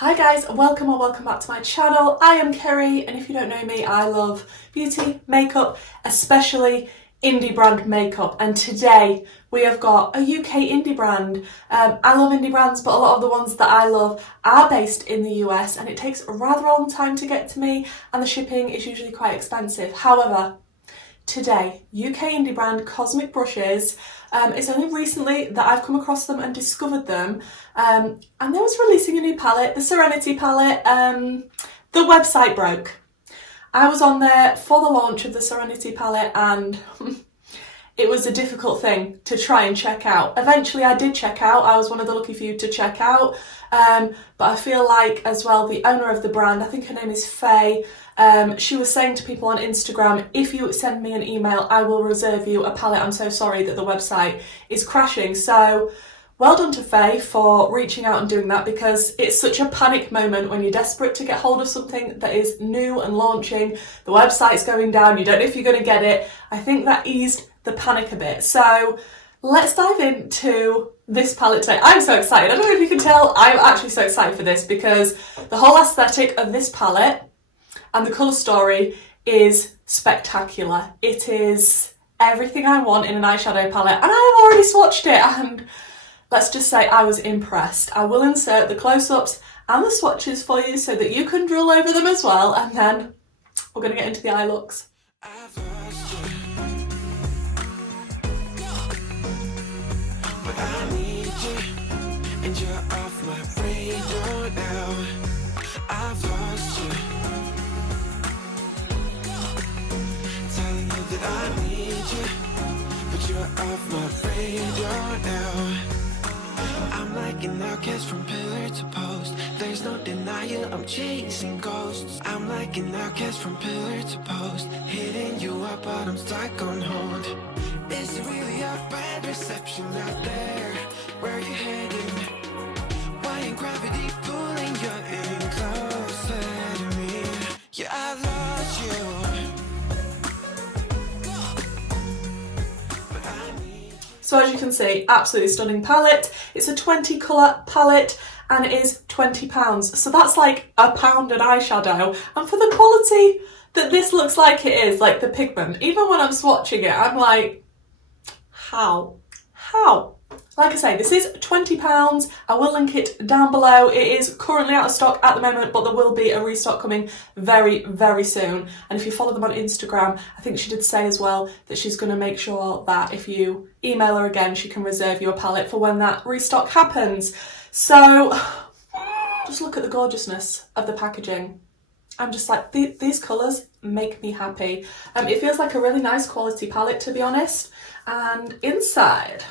Hi guys, welcome or welcome back to my channel. I am Kerry, and if you don't know me, I love beauty, makeup, especially indie brand makeup. And today we have got a UK indie brand. I love indie brands, but a lot of the ones that I love are based in the US, and it takes a rather long time to get to me, and the shipping is usually quite expensive. However, today, UK indie brand Cosmic Brushes. It's only recently that I've come across them and discovered them. And they was releasing a new palette, the Serenity palette. The website broke. I was on there for the launch of the Serenity palette and it was a difficult thing to try and check out. Eventually I did check out. I was one of the lucky few to check out. But I feel like as well the owner of the brand, I think her name is Faye, she was saying to people on Instagram, if you send me an email, I will reserve you a palette. I'm so sorry that the website is crashing. So well done to Faye for reaching out and doing that, because it's such a panic moment when you're desperate to get hold of something that is new and launching. The website's going down, you don't know if you're going to get it. I think that eased the panic a bit. So let's dive into this palette today. I'm so excited. I don't know if you can tell, I'm actually so excited for this because the whole aesthetic of this palette and the colour story is spectacular. It is everything I want in an eyeshadow palette, and I have already swatched it, and let's just say I was impressed. I will insert the close-ups and the swatches for you so that you can drool over them as well, and then we're going to get into the eye looks. And you're off my radar now. I've lost you. Telling you that I need you, but you're off my radar now. I'm like an outcast from pillar to post. There's no denying I'm chasing ghosts. I'm like an outcast from pillar to post, hitting you up but I'm stuck on hold. Is it really a bad reception out there? Where are you heading? Why ain't gravity pulling you in closer to me? Yeah, I lost you. So as you can see, absolutely stunning palette. It's a 20 colour palette and it is £20. So that's like £1 an eyeshadow. And for the quality that this looks like it is, like the pigment, even when I'm swatching it, I'm like, how? Like I say, this is £20. I will link it down below. It is currently out of stock at the moment, but there will be a restock coming very, very soon. And if you follow them on Instagram, I think she did say as well that she's going to make sure that if you email her again, she can reserve you a palette for when that restock happens. So just look at the gorgeousness of the packaging. I'm just like, these colours make me happy. It feels like a really nice quality palette, to be honest. And inside,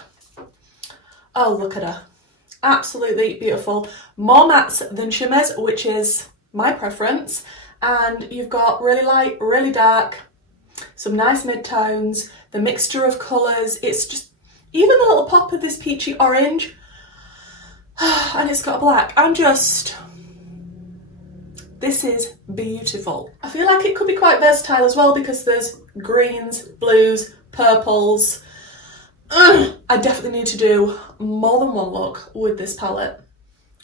oh, look at her. Absolutely beautiful. More mattes than shimmers, which is my preference. And you've got really light, really dark, some nice mid-tones, the mixture of colours. It's just, even a little pop of this peachy orange. And it's got a black. This is beautiful. I feel like it could be quite versatile as well because there's greens, blues, purples. I definitely need to do more than one look with this palette.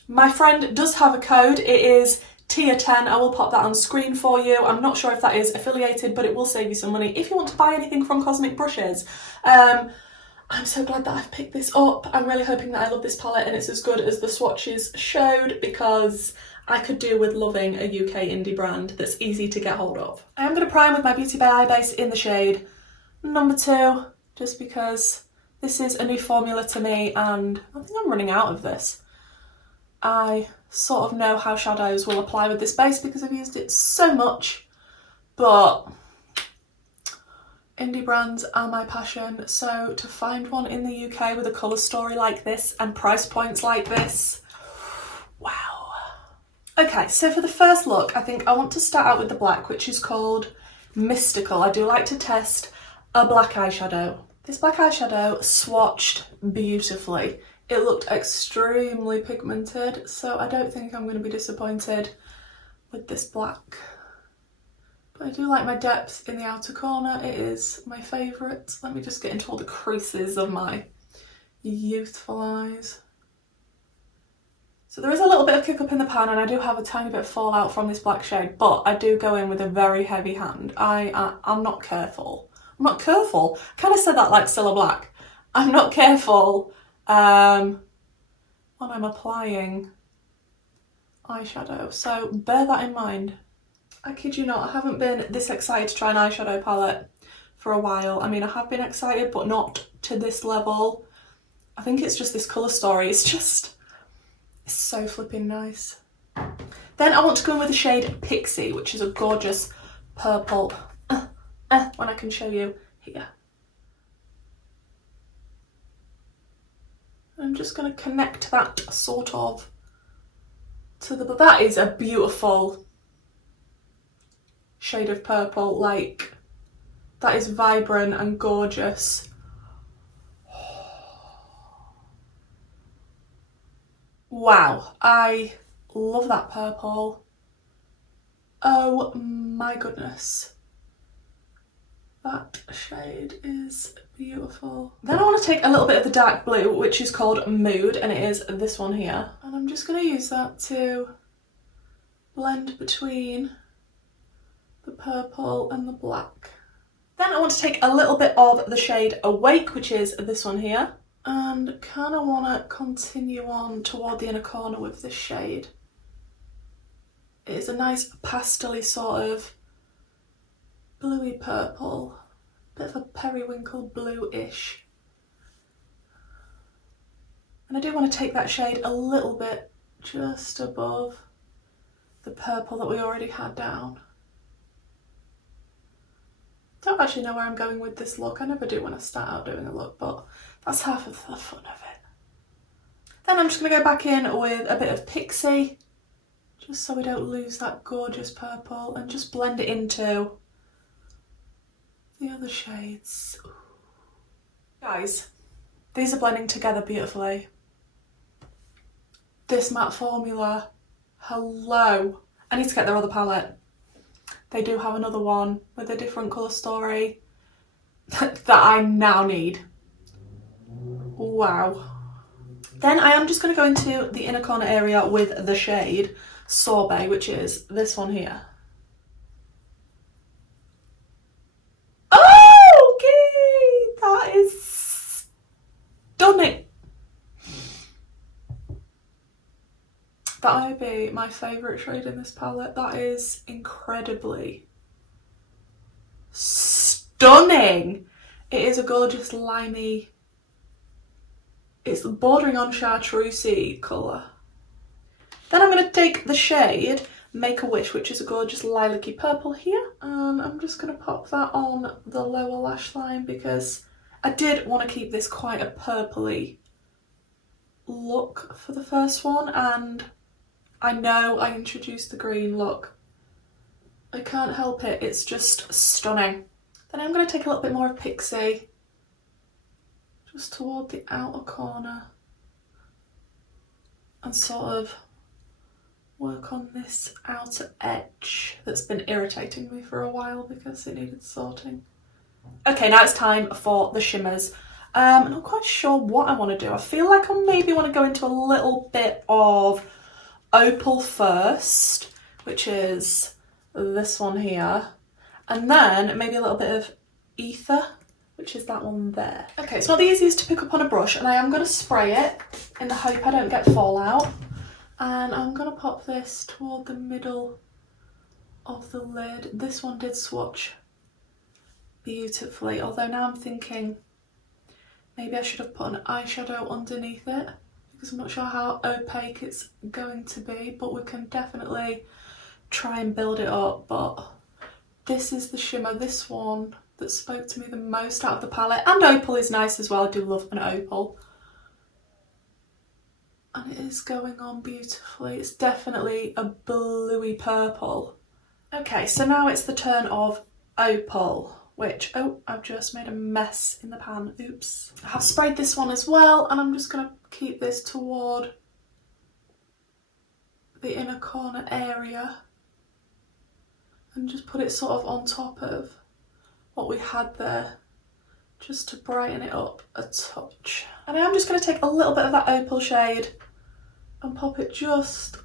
My friend does have a code. It is tier 10. I will pop that on screen for you. I'm not sure if that is affiliated, but it will save you some money if you want to buy anything from Cosmic Brushes. I'm so glad that I've picked this up. I'm really hoping that I love this palette and it's as good as the swatches showed, because I could do with loving a UK indie brand that's easy to get hold of. I am going to prime with my Beauty by Eye base in the shade number 2, just because this is a new formula to me and I think I'm running out of this. I sort of know how shadows will apply with this base because I've used it so much, but indie brands are my passion. So to find one in the UK with a colour story like this and price points like this, wow. Okay, so for the first look, I think I want to start out with the black, which is called Mystical. I do like to test a black eyeshadow. This black eyeshadow swatched beautifully. It looked extremely pigmented, so I don't think I'm going to be disappointed with this black. But I do like my depth in the outer corner. It is my favourite. Let me just get into all the creases of my youthful eyes. So there is a little bit of kick up in the pan, and I do have a tiny bit of fallout from this black shade, but I do go in with a very heavy hand. I'm not careful. I'm not careful. I kind of said that like Cilla Black. I'm not careful when I'm applying eyeshadow, so bear that in mind. I kid you not, I haven't been this excited to try an eyeshadow palette for a while. I mean, I have been excited, but not to this level. I think it's just this colour story. It's so flipping nice. Then I want to go in with the shade Pixie, which is a gorgeous purple. When I can show you here. I'm just going to connect that sort of to the... That is a beautiful shade of purple. Like, that is vibrant and gorgeous. Wow, I love that purple. Oh my goodness. That shade is beautiful. Then I want to take a little bit of the dark blue, which is called Mood, and it is this one here. And I'm just going to use that to blend between the purple and the black. Then I want to take a little bit of the shade Awake, which is this one here. And kind of want to continue on toward the inner corner with this shade. It is a nice pastel-y sort of bluey purple, bit of a periwinkle blue-ish. And I do want to take that shade a little bit just above the purple that we already had down. Don't actually know where I'm going with this look. I never do when I start out doing a look, but that's half of the fun of it. Then I'm just going to go back in with a bit of Pixie, just so we don't lose that gorgeous purple, and just blend it into the other shades. Ooh. Guys, these are blending together beautifully. This matte formula, hello. I need to get their other palette. They do have another one with a different colour story that I now need. Wow. Then I am just going to go into the inner corner area with the shade Sorbet, which is this one here. Oh, okay, that is stunning. That might be my favourite shade in this palette. That is incredibly stunning. It is a gorgeous limey, it's bordering on chartreusey colour. Then I'm going to take the shade Make a Wish, which is a gorgeous lilac-y purple here, and I'm just going to pop that on the lower lash line because I did want to keep this quite a purpley look for the first one, and I know I introduced the green look. I can't help it, it's just stunning. Then I'm going to take a little bit more of Pixie, just toward the outer corner, and sort of work on this outer edge that's been irritating me for a while because it needed sorting. Okay, now it's time for the shimmers. I'm not quite sure what I want to do. I feel like I maybe want to go into a little bit of Opal first, which is this one here, and then maybe a little bit of Ether, which is that one there. Okay, it's not the easiest to pick up on a brush, and I am going to spray it in the hope I don't get fallout. And I'm going to pop this toward the middle of the lid. This one did swatch beautifully, although now I'm thinking maybe I should have put an eyeshadow underneath it because I'm not sure how opaque it's going to be, but we can definitely try and build it up. But this is the shimmer, this one that spoke to me the most out of the palette, and Opal is nice as well. I do love an Opal. And it is going on beautifully. It's definitely a bluey purple. Okay, so now it's the turn of Opal, which, oh, I've just made a mess in the pan, oops. I have sprayed this one as well, and I'm just gonna keep this toward the inner corner area and just put it sort of on top of what we had there, just to brighten it up a touch. And I'm just going to take a little bit of that Opal shade and pop it just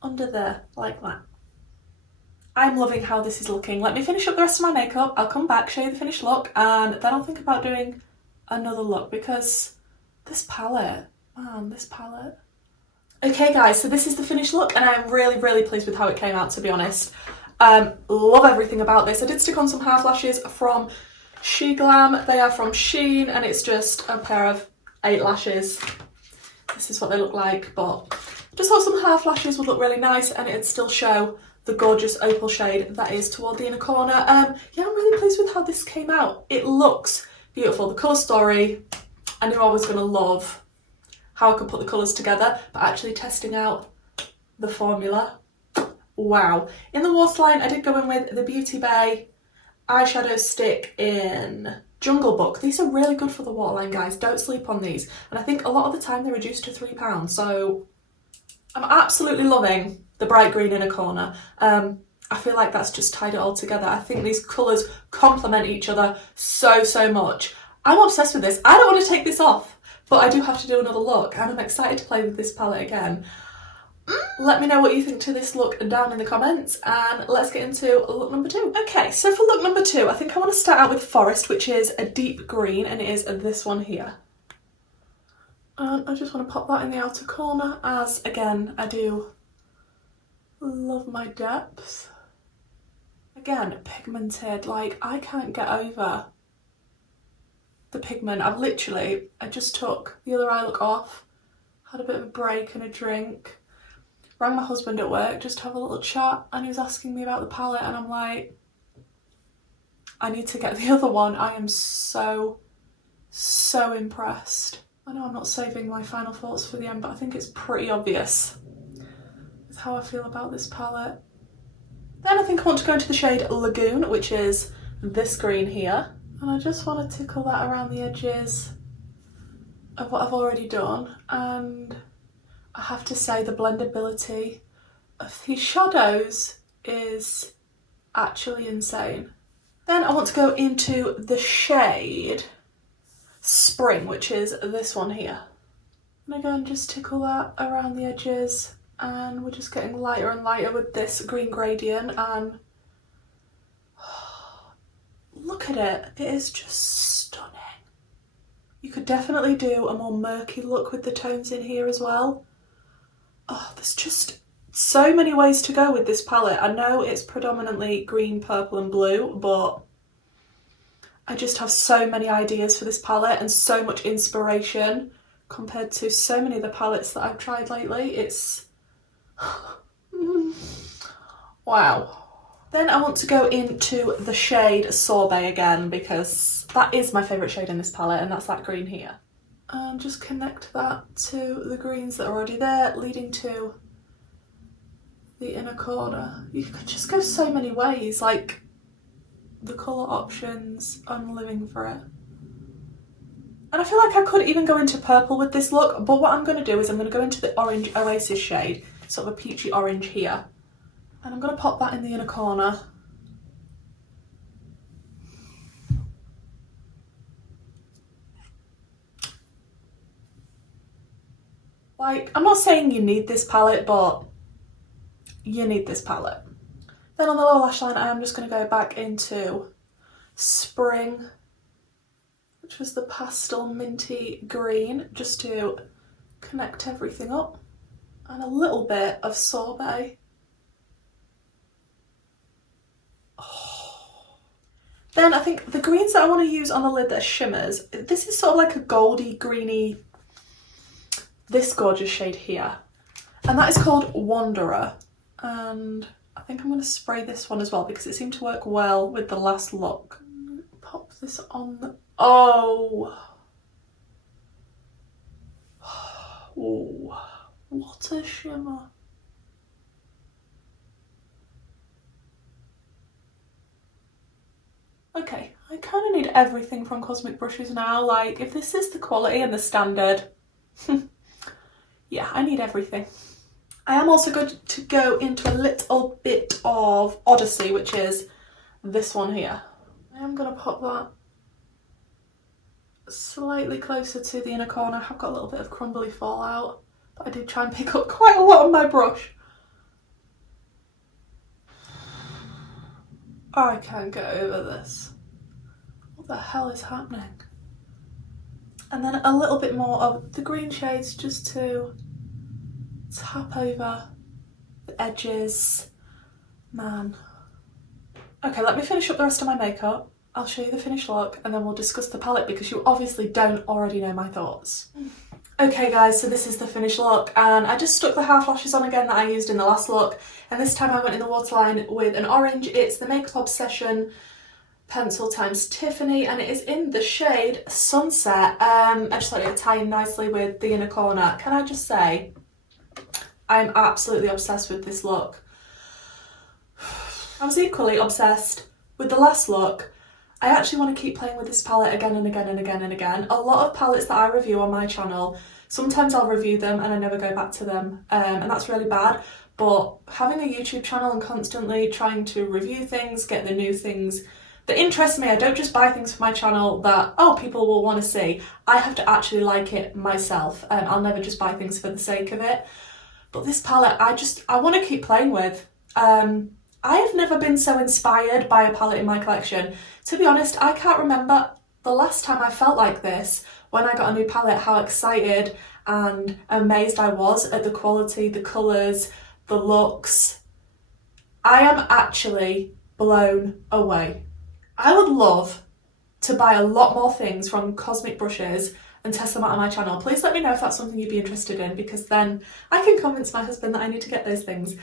under there, like that. I'm loving how this is looking. Let me finish up the rest of my makeup. I'll come back, show you the finished look, and then I'll think about doing another look because this palette, man, this palette. Okay guys, so this is the finished look and I'm really pleased with how it came out, to be honest. Love everything about this. I did stick on some half lashes from Sheglam. They are from Shein and it's just a pair of 8 lashes. This is what they look like, but I just thought some half lashes would look really nice and it'd still show the gorgeous opal shade that is toward the inner corner. Yeah, I'm really pleased with how this came out. It looks beautiful. The colour story, I knew I was going to love how I could put the colours together, but actually testing out the formula, wow. In the waterline, I did go in with the Beauty Bay eyeshadow stick in Jungle Book. These are really good for the waterline, guys. Don't sleep on these. And I think a lot of the time they're reduced to £3, so I'm absolutely loving the bright green inner corner. I feel like that's just tied it all together. I think these colours complement each other so much. I'm obsessed with this. I don't want to take this off, but I do have to do another look and I'm excited to play with this palette again. Let me know what you think to this look down in the comments and let's get into look number 2. Okay, so for look number 2, I think I want to start out with Forest, which is a deep green and it is this one here. And I just want to pop that in the outer corner as, again, I do love my depth. Again, pigmented, like I can't get over the pigment. I just took the other eye look off, had a bit of a break and a drink, rang my husband at work just to have a little chat and he was asking me about the palette and I'm like, I need to get the other one. I am so impressed. I know I'm not saving my final thoughts for the end, but I think it's pretty obvious with how I feel about this palette. Then I think I want to go into the shade Lagoon, which is this green here. And I just want to tickle that around the edges of what I've already done. And I have to say the blendability of these shadows is actually insane. Then I want to go into the shade Spring, which is this one here. And again, just tickle that around the edges and we're just getting lighter and lighter with this green gradient and look at it, it is just stunning. You could definitely do a more murky look with the tones in here as well. Oh, there's just so many ways to go with this palette. I know it's predominantly green, purple and blue, but I just have so many ideas for this palette and so much inspiration compared to so many of the palettes that I've tried lately. It's wow. Then I want to go into the shade Sorbet again because that is my favourite shade in this palette and that's that green here. And just connect that to the greens that are already there, leading to the inner corner. You could just go so many ways, like the colour options, I'm living for it. And I feel like I could even go into purple with this look, but what I'm going to do is I'm going to go into the orange Oasis shade, sort of a peachy orange here. And I'm going to pop that in the inner corner. Like, I'm not saying you need this palette, but you need this palette. Then on the lower lash line, I am just going to go back into Spring, which was the pastel minty green, just to connect everything up. And a little bit of Sorbet. Oh. Then I think the greens that I want to use on the lid that are shimmers, this is sort of like a goldy, greeny, this gorgeous shade here. And that is called Wanderer. And I think I'm going to spray this one as well because it seemed to work well with the last look. Pop this on the... Oh! Oh, what a shimmer. Okay, I kind of need everything from Cosmic Brushes now. Like, if this is the quality and the standard, yeah, I need everything. I am also going to go into a little bit of Odyssey, which is this one here. I am going to pop that slightly closer to the inner corner. I've got a little bit of crumbly fallout but I did try and pick up quite a lot on my brush. I can't get over this. What the hell is happening? And then a little bit more of the green shades just to tap over the edges. Man. Okay, let me finish up the rest of my makeup. I'll show you the finished look and then we'll discuss the palette because you obviously don't already know my thoughts. Okay guys, so this is the finished look and I just stuck the half lashes on again that I used in the last look, and this time I went in the waterline with an orange. It's the Makeup Obsession pencil times Tiffany and it is in the shade Sunset. I just thought it would tie in nicely with the inner corner. Can I just say, I'm absolutely obsessed with this look. I was equally obsessed with the last look. I actually want to keep playing with this palette again and again and again and again. A lot of palettes that I review on my channel, sometimes I'll review them and I never go back to them, and that's really bad. But having a YouTube channel and constantly trying to review things, get the new things that interest me, I don't just buy things for my channel that, oh, people will want to see. I have to actually like it myself. I'll never just buy things for the sake of it. But this palette, I want to keep playing with. I have never been so inspired by a palette in my collection. To be honest, I can't remember the last time I felt like this when I got a new palette, how excited and amazed I was at the quality, the colours, the looks. I am actually blown away. I would love to buy a lot more things from Cosmic Brushes and test them out on my channel. Please let me know if that's something you'd be interested in, because then I can convince my husband that I need to get those things.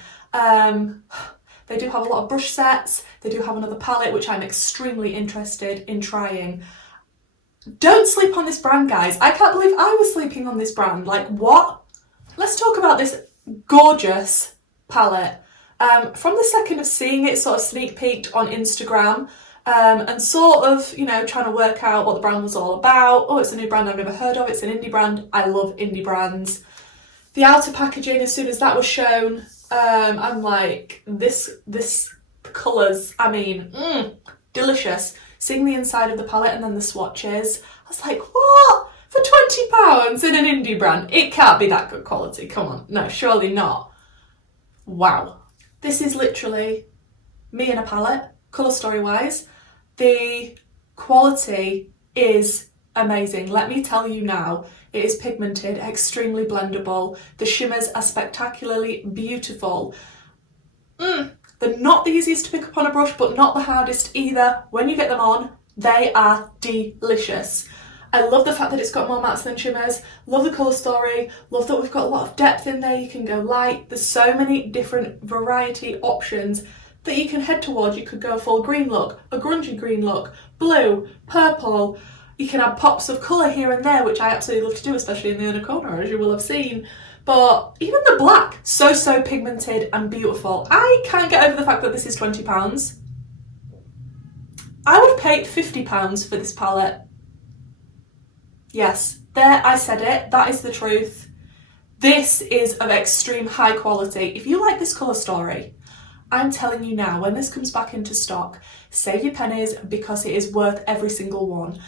They do have a lot of brush sets. They do have another palette, which I'm extremely interested in trying. Don't sleep on this brand, guys. I can't believe I was sleeping on this brand. Like, what? Let's talk about this gorgeous palette. From the second of seeing it sort of sneak peeked on Instagram, and sort of, you know, trying to work out what the brand was all about. Oh, it's a new brand I've never heard of. It's an indie brand. I love indie brands. The outer packaging, as soon as that was shown, I'm like, this colours, I mean, delicious. Seeing the inside of the palette and then the swatches, I was like, what? For £20 in an indie brand? It can't be that good quality. Come on. No, surely not. Wow. This is literally me in a palette, colour story wise. The quality is amazing. Let me tell you now, it is pigmented, extremely blendable. The shimmers are spectacularly beautiful. They're not the easiest to pick up on a brush, but not the hardest either. When you get them on, they are delicious. I love the fact that it's got more mattes than shimmers. Love the colour story. Love that we've got a lot of depth in there. You can go light. There's so many different variety options that you can head towards. You could go a full green look, a grungy green look, blue, purple. You can add pops of colour here and there, which I absolutely love to do, especially in the inner corner, as you will have seen. But even the black, so pigmented and beautiful. I can't get over the fact that this is £20. I would pay £50 for this palette. Yes, there, I said it. That is the truth. This is of extreme high quality. If you like this colour story, I'm telling you now, when this comes back into stock, save your pennies because it is worth every single one.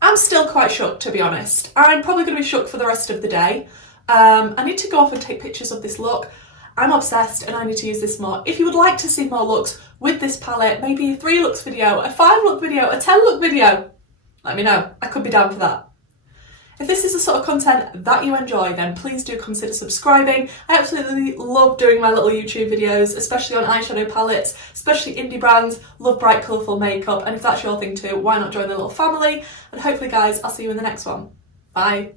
I'm still quite shook, to be honest. I'm probably going to be shook for the rest of the day. I need to go off and take pictures of this look. I'm obsessed and I need to use this more. If you would like to see more looks with this palette, maybe a 3 looks video, a 5 look video, a 10 look video, let me know. I could be down for that. If this is the sort of content that you enjoy, then please do consider subscribing. I absolutely love doing my little YouTube videos, especially on eyeshadow palettes, especially indie brands. Love bright, colourful makeup. And if that's your thing too, why not join the little family? And hopefully, guys, I'll see you in the next one. Bye.